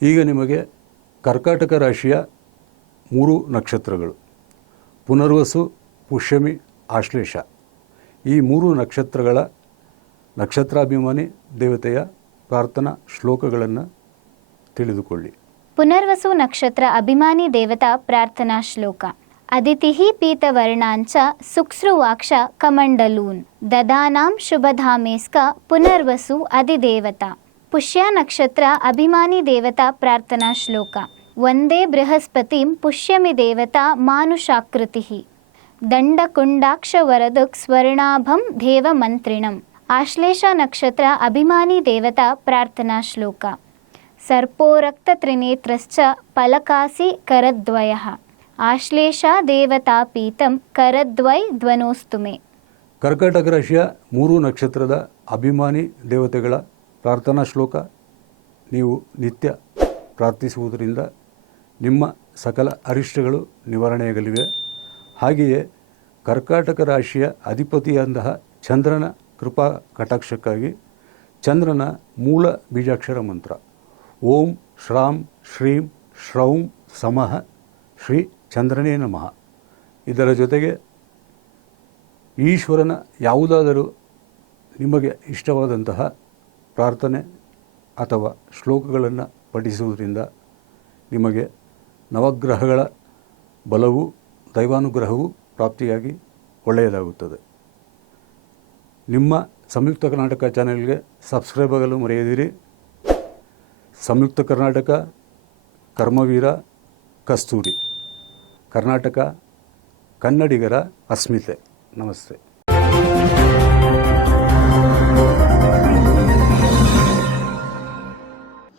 ಈಗ ನಿಮಗೆ ಕರ್ಕಾಟಕ ರಾಶಿಯ 3 ನಕ್ಷತ್ರಗಳು ಪುನರ್ವಸು, ಪುಷ್ಯಮಿ, ಆಶ್ಲೇಷ ಈ 3 ನಕ್ಷತ್ರಗಳ ನಕ್ಷತ್ರಾಭಿಮಾನಿ ದೇವತೆಯ ಪ್ರಾರ್ಥನಾ ಶ್ಲೋಕಗಳನ್ನು ತಿಳಿದುಕೊಳ್ಳಿ. ಪುನರ್ವಸು ನಕ್ಷತ್ರ ಅಭಿಮಾನಿ ದೇವತಾ ಪ್ರಾರ್ಥನಾ ಶ್ಲೋಕ. ಅದಿತಿಃ ಪೀತವರ್ಣಾಂಚ ಸುಕ್ಸ್ರುವಾಕ್ಷ ಕಮಂಡಲೂನ್ ದದಾನಾಂ ಶುಭಧಾಮೇಸ್ಕ ಪುನರ್ವಸು ಅಧಿದೇವತಾ. ಪುಷ್ಯ ನಕ್ಷತ್ರ ಅಭಿಮಾನಿ ದೇವತಾ ಪ್ರಾರ್ಥನಾ ಶ್ಲೋಕ. ವಂದೇ ಬೃಹಸ್ಪತಿಂ ಪುಷ್ಯಮಿ ದೇವತಾ ಮಾನುಷಾಕೃತಿಃ ದಂಡಕುಂಡಾಕ್ಷ ವರದುಕ್ ಸ್ವರ್ಣಾಭಂ ದೇವ ಮಂತ್ರಿಣಂ. ಆಶ್ಲೇಷ ನಕ್ಷತ್ರ ಅಭಿಮಾನಿ ದೇವತಾ ಪ್ರಾರ್ಥನಾ ಶ್ಲೋಕ. ಸರ್ಪೋ ರಕ್ತ ತ್ರಿನೇತ್ರಶ್ಚ ಫಲಕಾಸಿ ಕರದ್ವಯಃ ಆಶ್ಲೇಷ ದೇವತಾ ಪೀತಂ ಕರದ್ವೈ ಧ್ವನೋಸ್ತುಮೆ. ಕರ್ಕಾಟಕ ರಾಶಿಯ 3 ನಕ್ಷತ್ರದ ಅಭಿಮಾನಿ ದೇವತೆಗಳ ಪ್ರಾರ್ಥನಾ ಶ್ಲೋಕ ನೀವು ನಿತ್ಯ ಪ್ರಾರ್ಥಿಸುವುದರಿಂದ ನಿಮ್ಮ ಸಕಲ ಅರಿಷ್ಟಗಳು ನಿವಾರಣೆಯಾಗಲಿವೆ. ಹಾಗೆಯೇ ಕರ್ಕಾಟಕ ರಾಶಿಯ ಅಧಿಪತಿಯಾದಂತಹ ಚಂದ್ರನ ಕೃಪಾ ಕಟಾಕ್ಷಕ್ಕಾಗಿ ಚಂದ್ರನ ಮೂಲ ಬೀಜಾಕ್ಷರ ಮಂತ್ರ ಓಂ ಶ್ರಾಂ ಶ್ರೀಂ ಶ್ರೌಂ ಸಮಃ ಶ್ರೀ ಚಂದ್ರನೇ ನಮಃ. ಇದರ ಜೊತೆಗೆ ಈಶ್ವರನ ಯಾವುದಾದರೂ ನಿಮಗೆ ಇಷ್ಟವಾದಂತಹ ಪ್ರಾರ್ಥನೆ ಅಥವಾ ಶ್ಲೋಕಗಳನ್ನು ಪಠಿಸುವುದರಿಂದ ನಿಮಗೆ ನವಗ್ರಹಗಳ ಬಲವು ದೈವಾನುಗ್ರಹವು ಪ್ರಾಪ್ತಿಯಾಗಿ ಒಳ್ಳೆಯದಾಗುತ್ತದೆ. ನಿಮ್ಮ ಸಂಯುಕ್ತ ಕರ್ನಾಟಕ ಚಾನೆಲ್ಗೆ ಸಬ್ಸ್ಕ್ರೈಬ್ ಆಗಲು ಮರೆಯದಿರಿ. ಸಂಯುಕ್ತ ಕರ್ನಾಟಕ, ಕರ್ಮವೀರ, ಕಸ್ತೂರಿ, ಕರ್ನಾಟಕ ಕನ್ನಡಿಗರ ಅಸ್ಮಿತೆ. ನಮಸ್ತೆ.